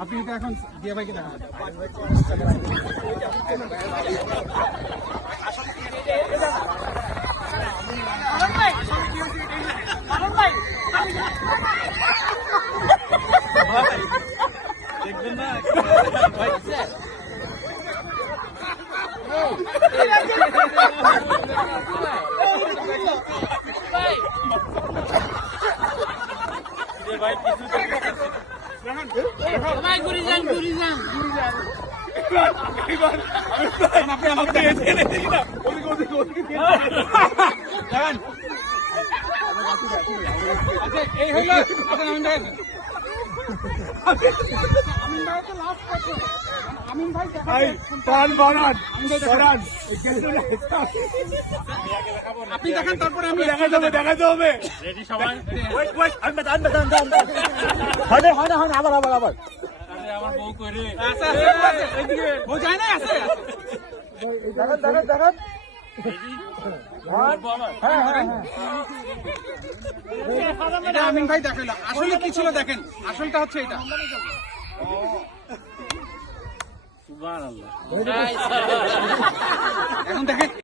আপনি এটা এখন দিয়া ভাইকে দেখান। দেখবেন না ভাই কিছু ভাই ঘুরে যান আপনি আমাকে এই হইল আমিন ভাই আপনি দেখেন তারপরে আমি দেখাতে হবে রেডি সবাই আবার আমার বউ করে বউ যায় না আছে দেখেন এটা আমিন ভাই দেখাইল আসলে কি ছিল দেখেন আসলটা হচ্ছে এটা সুবহানাল্লাহ এখন দেখেন